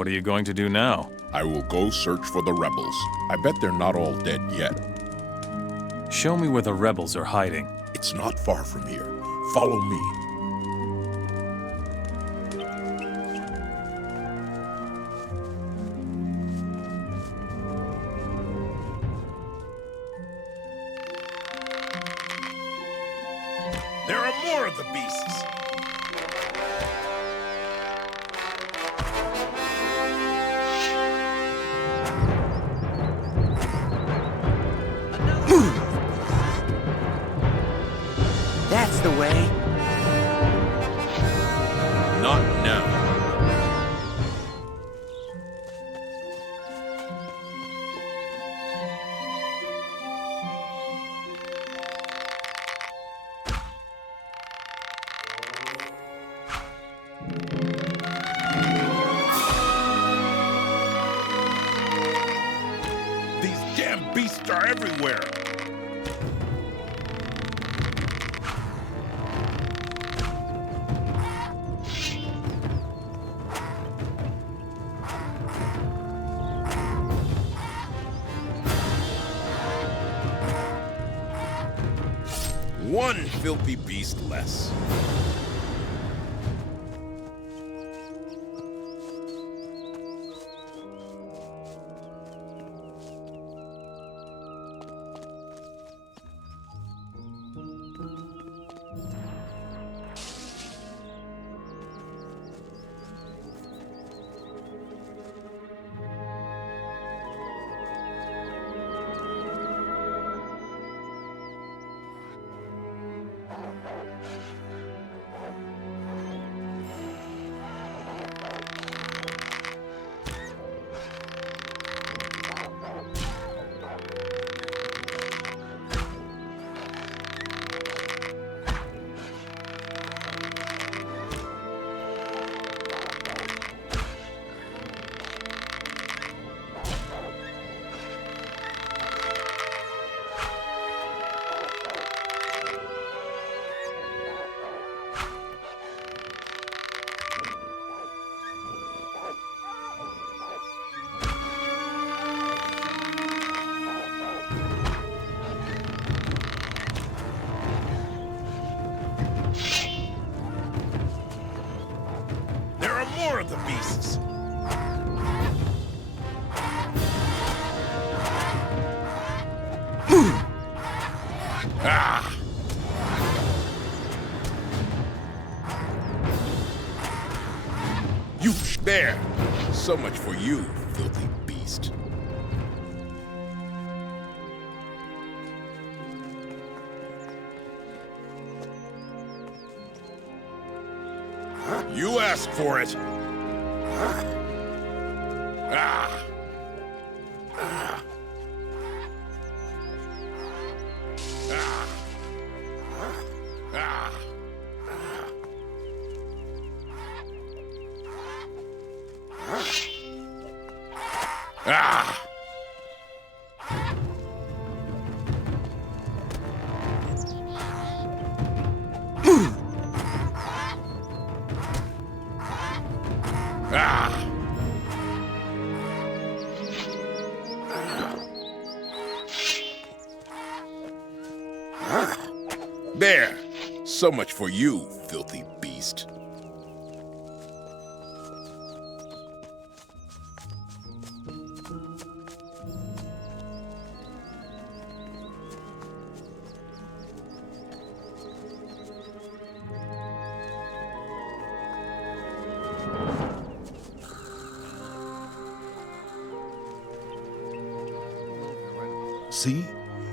What are you going to do now? I will go search for the rebels. I bet they're not all dead yet. Show me where the rebels are hiding. It's not far from here. Follow me. There are more of the beasts. That's the way. Not now. These damn beasts are everywhere. One filthy beast less. More of the beasts. Ah! You there! So much for you, filthy beast. You asked for it. Ah! Ah! Ah! Ah! Ah! There! So much for you, filthy beast. See?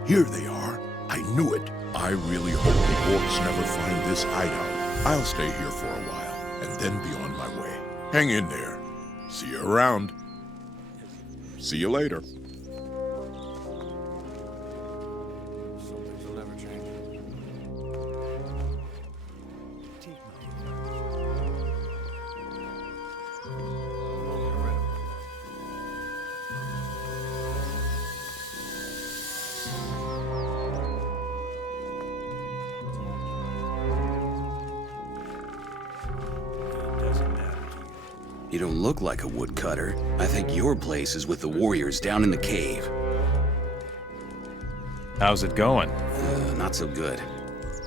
Here they are. I knew it. I really hope the orcs never find this hideout. I'll stay here for a while, and then be on my way. Hang in there. See you around. See you later. You don't look like a woodcutter. I think your place is with the warriors down in the cave. How's it going? Not so good.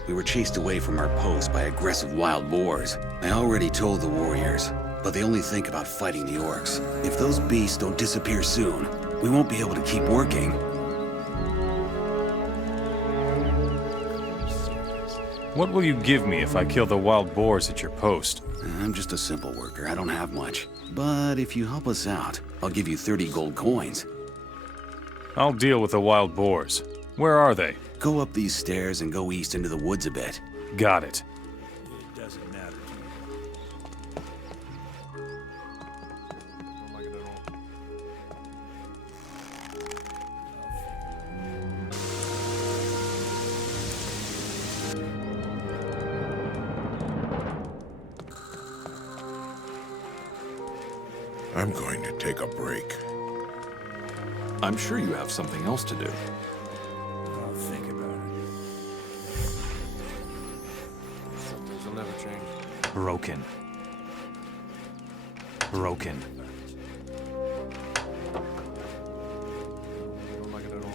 We were chased away from our post by aggressive wild boars. I already told the warriors, but they only think about fighting the orcs. If those beasts don't disappear soon, we won't be able to keep working. What will you give me if I kill the wild boars at your post? I'm just a simple worker. I don't have much. But if you help us out, I'll give you 30 gold coins. I'll deal with the wild boars. Where are they? Go up these stairs and go east into the woods a bit. Got it. It doesn't matter to me. Don't like it at all. I'm going to take a break. I'm sure you have something else to do. I'll think about it. Some things will never change. Broken. Broken. Don't like it at all.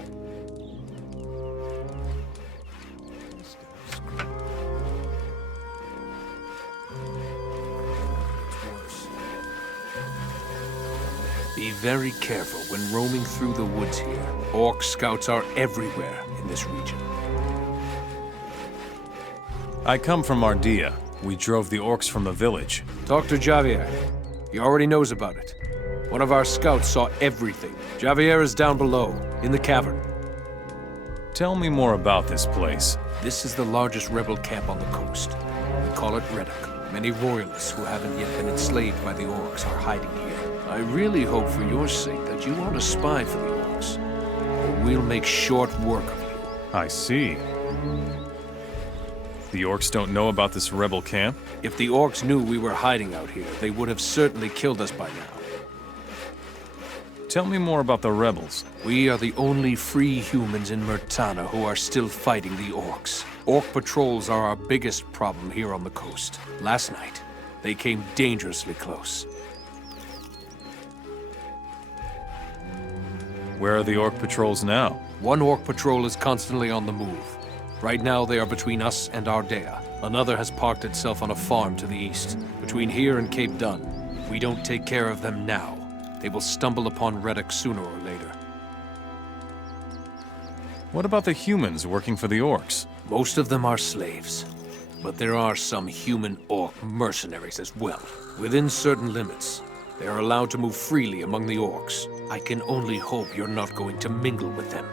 Be very careful when roaming through the woods here. Orc scouts are everywhere in this region. I come from Ardea. We drove the orcs from the village. Talk to Javier. He already knows about it. One of our scouts saw everything. Javier is down below, in the cavern. Tell me more about this place. This is the largest rebel camp on the coast. We call it Reddock. Many royalists who haven't yet been enslaved by the orcs are hiding here. I really hope for your sake that you aren't a spy for the orcs, or we'll make short work of you. I see. The orcs don't know about this rebel camp? If the orcs knew we were hiding out here, they would have certainly killed us by now. Tell me more about the rebels. We are the only free humans in Murtana who are still fighting the orcs. Orc patrols are our biggest problem here on the coast. Last night, they came dangerously close. Where are the orc patrols now? One orc patrol is constantly on the move. Right now, they are between us and Ardea. Another has parked itself on a farm to the east, between here and Cape Dun. If we don't take care of them now, they will stumble upon Reddock sooner or later. What about the humans working for the orcs? Most of them are slaves, but there are some human orc mercenaries as well. Within certain limits, they are allowed to move freely among the orcs. I can only hope you're not going to mingle with them.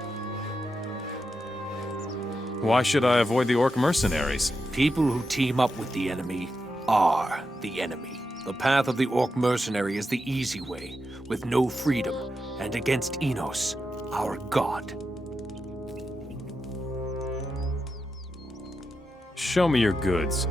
Why should I avoid the orc mercenaries? People who team up with the enemy are the enemy. The path of the orc mercenary is the easy way, with no freedom, and against Enos, our god. Show me your goods.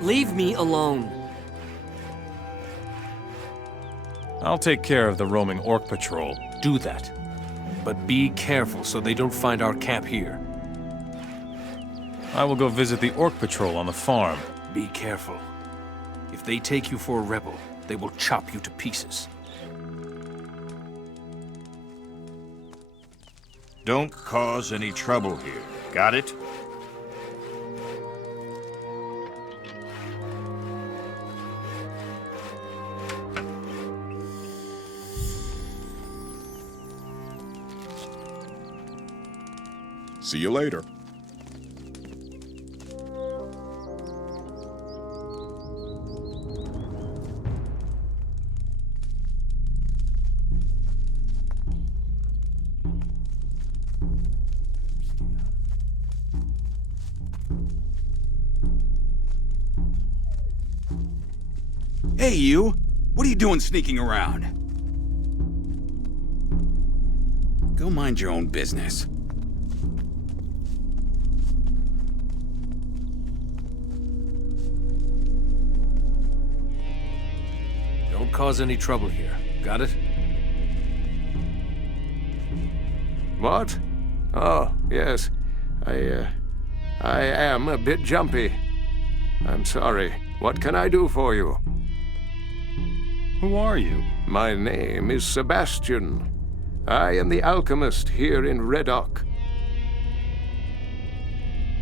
Leave me alone. I'll take care of the roaming orc patrol. Do that. But be careful so they don't find our camp here. I will go visit the orc patrol on the farm. Be careful. If they take you for a rebel, they will chop you to pieces. Don't cause any trouble here. Got it? See you later. Hey, you! What are you doing sneaking around? Go mind your own business. Don't cause any trouble here. Got it? What? Oh, yes. I am a bit jumpy. I'm sorry. What can I do for you? Who are you? My name is Sebastian. I am the alchemist here in Redock.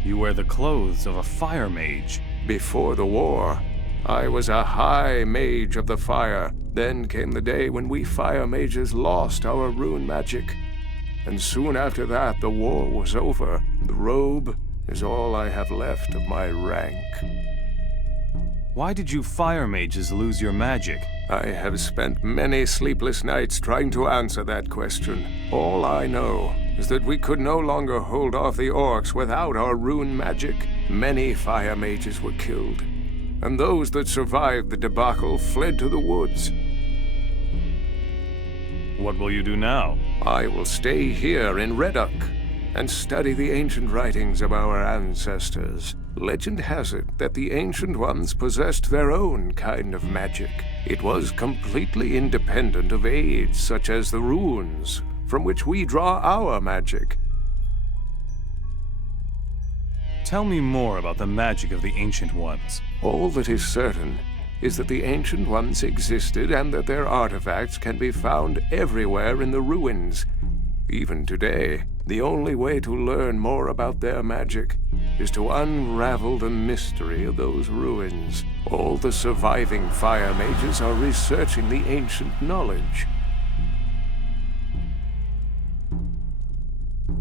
You wear the clothes of a fire mage. Before the war, I was a high mage of the fire. Then came the day when we fire mages lost our rune magic. And soon after that, the war was over. The robe is all I have left of my rank. Why did you fire mages lose your magic? I have spent many sleepless nights trying to answer that question. All I know is that we could no longer hold off the orcs without our rune magic. Many fire mages were killed, and those that survived the debacle fled to the woods. What will you do now? I will stay here in Redock and study the ancient writings of our ancestors. Legend has it that the Ancient Ones possessed their own kind of magic. It was completely independent of aids such as the runes, from which we draw our magic. Tell me more about the magic of the Ancient Ones. All that is certain is that the Ancient Ones existed and that their artifacts can be found everywhere in the ruins. Even today, the only way to learn more about their magic is to unravel the mystery of those ruins. All the surviving fire mages are researching the ancient knowledge.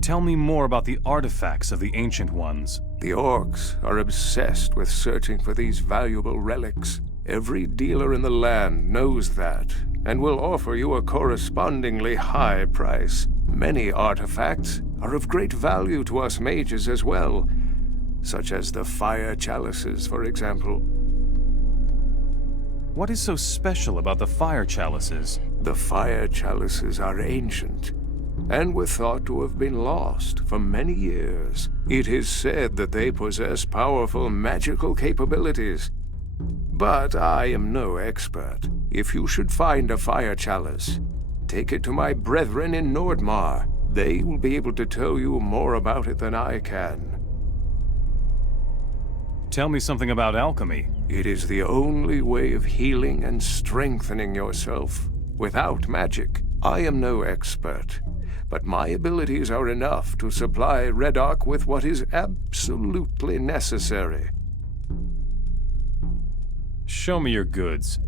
Tell me more about the artifacts of the Ancient Ones. The orcs are obsessed with searching for these valuable relics. Every dealer in the land knows that, and will offer you a correspondingly high price. Many artifacts are of great value to us mages as well, such as the fire chalices, for example. What is so special about the fire chalices? The fire chalices are ancient, and were thought to have been lost for many years. It is said that they possess powerful magical capabilities, but I am no expert. If you should find a fire chalice, take it to my brethren in Nordmar. They will be able to tell you more about it than I can. Tell me something about alchemy. It is the only way of healing and strengthening yourself without magic. I am no expert, but my abilities are enough to supply Redock with what is absolutely necessary. Show me your goods.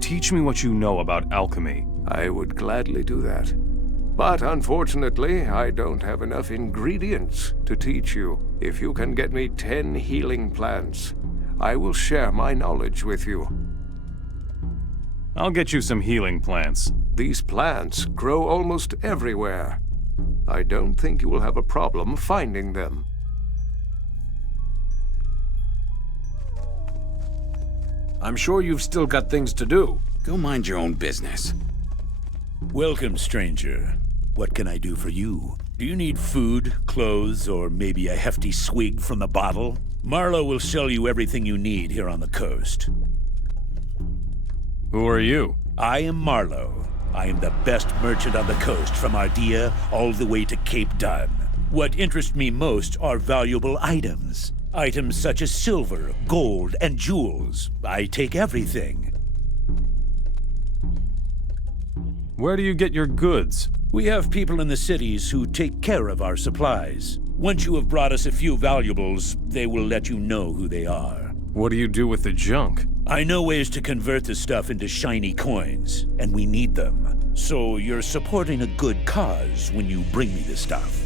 Teach me what you know about alchemy. I would gladly do that. But unfortunately, I don't have enough ingredients to teach you. If you can get me 10 healing plants, I will share my knowledge with you. I'll get you some healing plants. These plants grow almost everywhere. I don't think you will have a problem finding them. I'm sure you've still got things to do. Go mind your own business. Welcome, stranger. What can I do for you? Do you need food, clothes, or maybe a hefty swig from the bottle? Marlowe will sell you everything you need here on the coast. Who are you? I am Marlowe. I am the best merchant on the coast, from Ardea all the way to Cape Dun. What interests me most are valuable items. Items such as silver, gold, and jewels. I take everything. Where do you get your goods? We have people in the cities who take care of our supplies. Once you have brought us a few valuables, they will let you know who they are. What do you do with the junk? I know ways to convert the stuff into shiny coins, and we need them. So you're supporting a good cause when you bring me the stuff.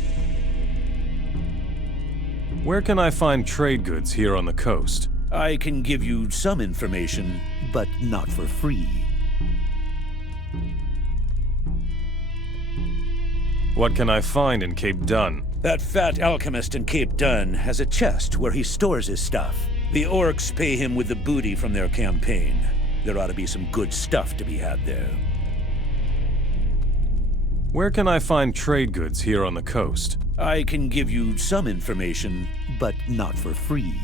Where can I find trade goods here on the coast? I can give you some information, but not for free. What can I find in Cape Dun? That fat alchemist in Cape Dun has a chest where he stores his stuff. The orcs pay him with the booty from their campaign. There ought to be some good stuff to be had there. Where can I find trade goods here on the coast? I can give you some information, but not for free.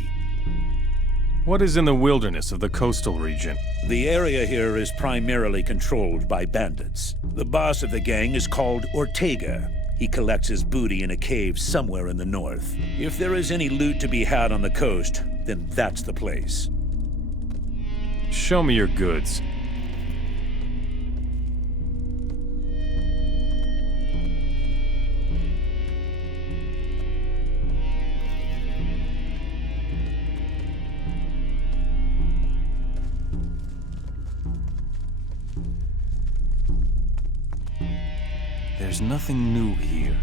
What is in the wilderness of the coastal region? The area here is primarily controlled by bandits. The boss of the gang is called Ortega. He collects his booty in a cave somewhere in the north. If there is any loot to be had on the coast, then that's the place. Show me your goods. There's nothing new here.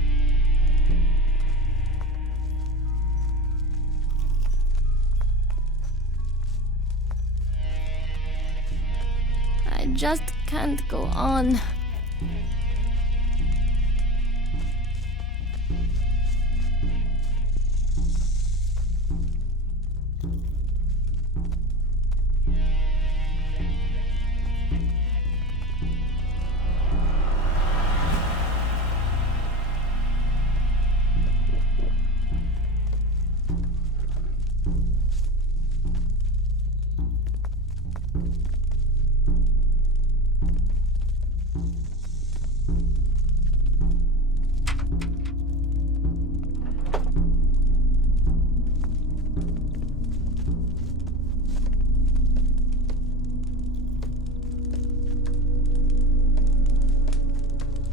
I just can't go on.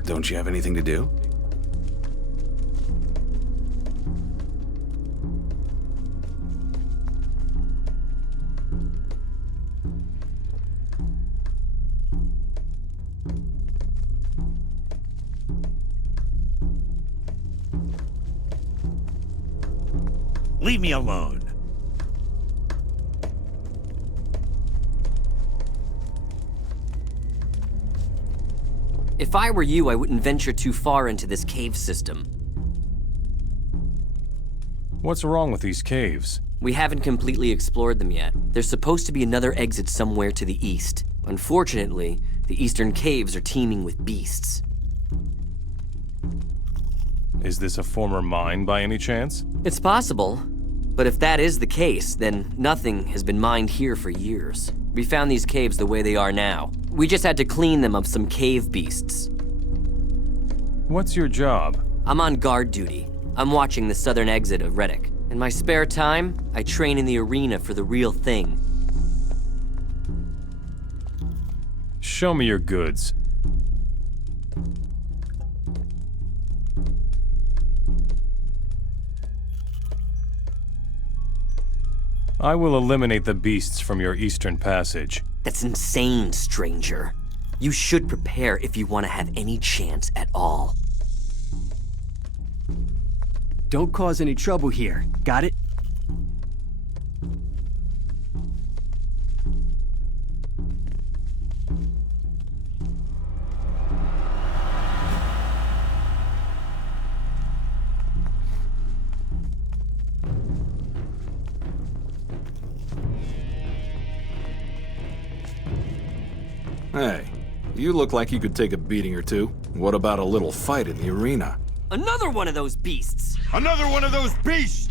Don't you have anything to do? Leave me alone. If I were you, I wouldn't venture too far into this cave system. What's wrong with these caves? We haven't completely explored them yet. There's supposed to be another exit somewhere to the east. Unfortunately, the eastern caves are teeming with beasts. Is this a former mine by any chance? It's possible, but if that is the case, then nothing has been mined here for years. We found these caves the way they are now. We just had to clean them of some cave beasts. What's your job? I'm on guard duty. I'm watching the southern exit of Reddick. In my spare time, I train in the arena for the real thing. Show me your goods. I will eliminate the beasts from your eastern passage. That's insane, stranger. You should prepare if you want to have any chance at all. Don't cause any trouble here. Got it? Hey, you look like you could take a beating or two. What about a little fight in the arena? Another one of those beasts! Another one of those beasts!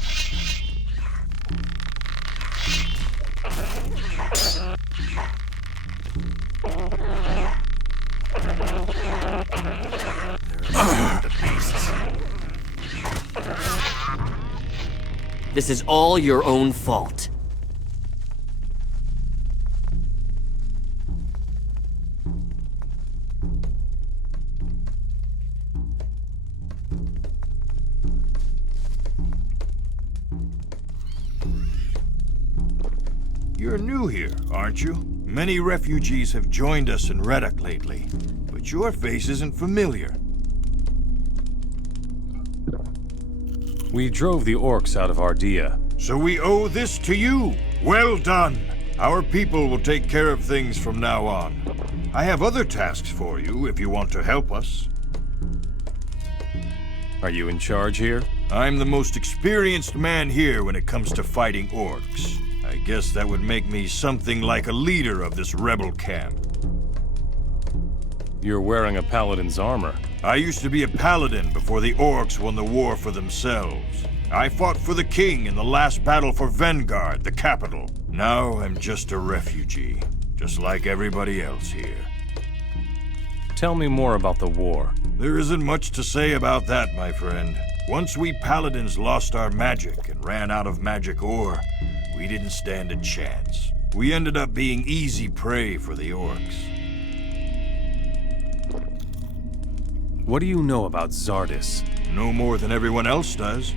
This is all your own fault. You're new here, aren't you? Many refugees have joined us in Reddock lately, but your face isn't familiar. We drove the orcs out of Ardea. So we owe this to you. Well done. Our people will take care of things from now on. I have other tasks for you if you want to help us. Are you in charge here? I'm the most experienced man here when it comes to fighting orcs. I guess that would make me something like a leader of this rebel camp. You're wearing a paladin's armor. I used to be a paladin before the orcs won the war for themselves. I fought for the king in the last battle for Vanguard, the capital. Now I'm just a refugee, just like everybody else here. Tell me more about the war. There isn't much to say about that, my friend. Once we paladins lost our magic and ran out of magic ore, we didn't stand a chance. We ended up being easy prey for the orcs. What do you know about Zardis? No more than everyone else does.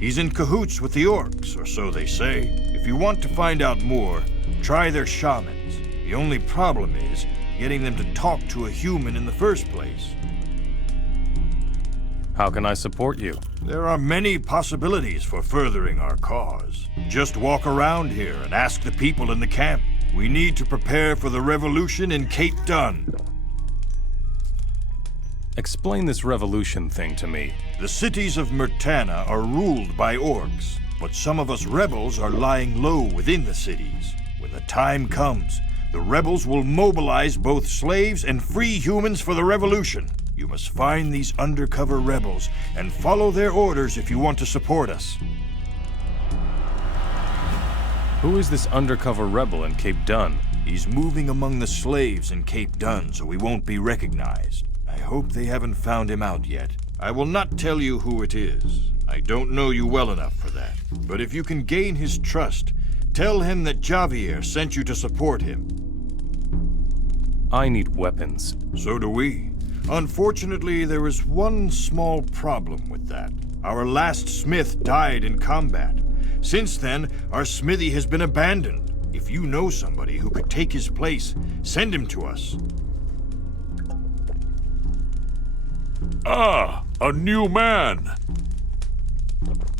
He's in cahoots with the orcs, or so they say. If you want to find out more, try their shamans. The only problem is getting them to talk to a human in the first place. How can I support you? There are many possibilities for furthering our cause. Just walk around here and ask the people in the camp. We need to prepare for the revolution in Cape Dun. Explain this revolution thing to me. The cities of Myrtana are ruled by orcs, but some of us rebels are lying low within the cities. When the time comes, the rebels will mobilize both slaves and free humans for the revolution. You must find these undercover rebels and follow their orders if you want to support us. Who is this undercover rebel in Cape Dun? He's moving among the slaves in Cape Dun, so he won't be recognized. I hope they haven't found him out yet. I will not tell you who it is. I don't know you well enough for that. But if you can gain his trust, tell him that Javier sent you to support him. I need weapons. So do we. Unfortunately, there is one small problem with that. Our last smith died in combat. Since then, our smithy has been abandoned. If you know somebody who could take his place, send him to us. Ah, a new man!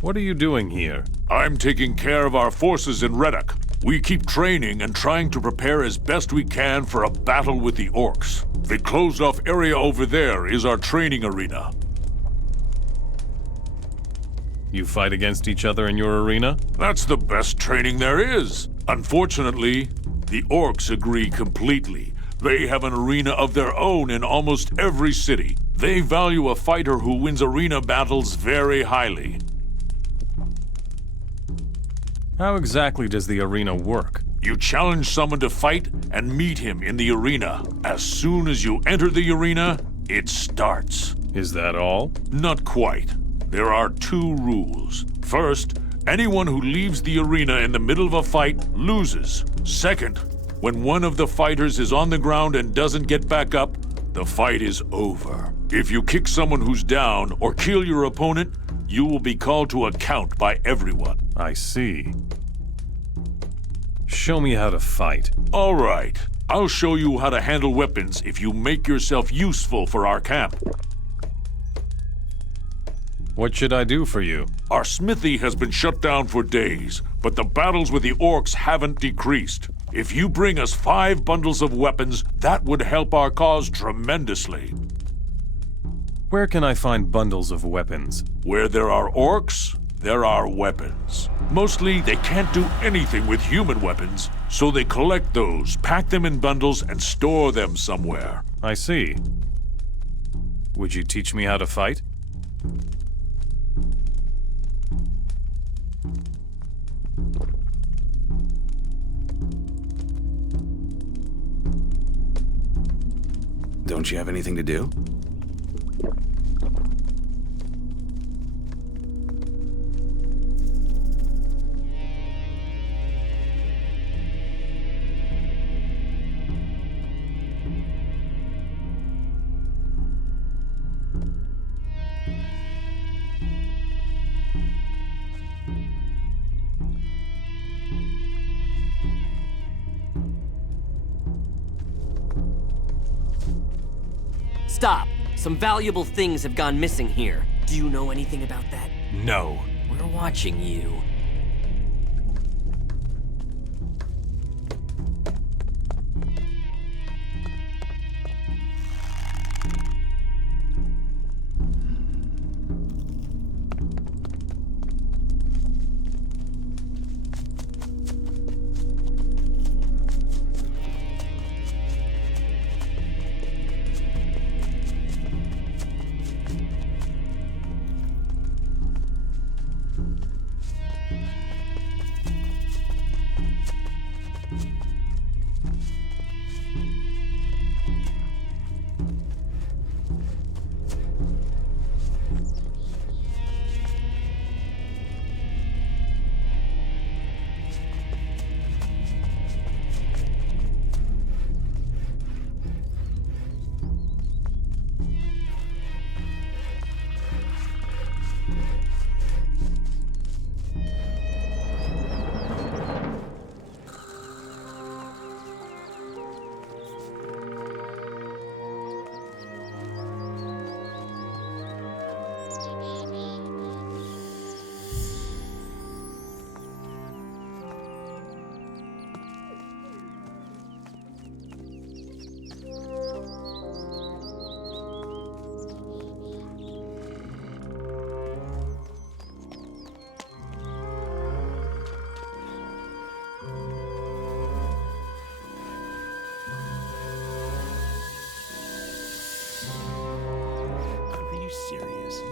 What are you doing here? I'm taking care of our forces in Reddock. We keep training and trying to prepare as best we can for a battle with the orcs. The closed-off area over there is our training arena. You fight against each other in your arena? That's the best training there is. Unfortunately, the orcs agree completely. They have an arena of their own in almost every city. They value a fighter who wins arena battles very highly. How exactly does the arena work? You challenge someone to fight and meet him in the arena. As soon as you enter the arena, it starts. Is that all? Not quite. There are 2 rules. First, anyone who leaves the arena in the middle of a fight loses. Second, when one of the fighters is on the ground and doesn't get back up, the fight is over. If you kick someone who's down or kill your opponent, you will be called to account by everyone. I see. Show me how to fight. All right. I'll show you how to handle weapons if you make yourself useful for our camp. What should I do for you? Our smithy has been shut down for days, but the battles with the orcs haven't decreased. If you bring us 5 bundles of weapons, that would help our cause tremendously. Where can I find bundles of weapons? Where there are orcs, there are weapons. Mostly, they can't do anything with human weapons, so they collect those, pack them in bundles, and store them somewhere. I see. Would you teach me how to fight? Don't you have anything to do? Stop! Some valuable things have gone missing here. Do you know anything about that? No. We're watching you. Serious.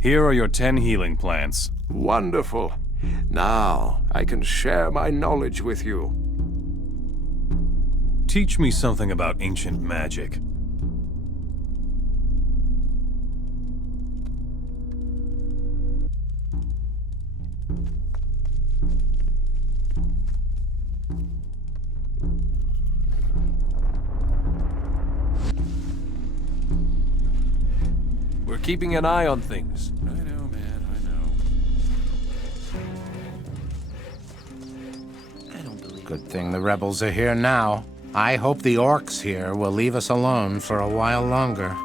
Here are your 10 healing plants. Wonderful. Now I can share my knowledge with you. Teach me something about ancient magic. We're keeping an eye on things. I know, man, I know. Good thing the rebels are here now. I hope the orcs here will leave us alone for a while longer.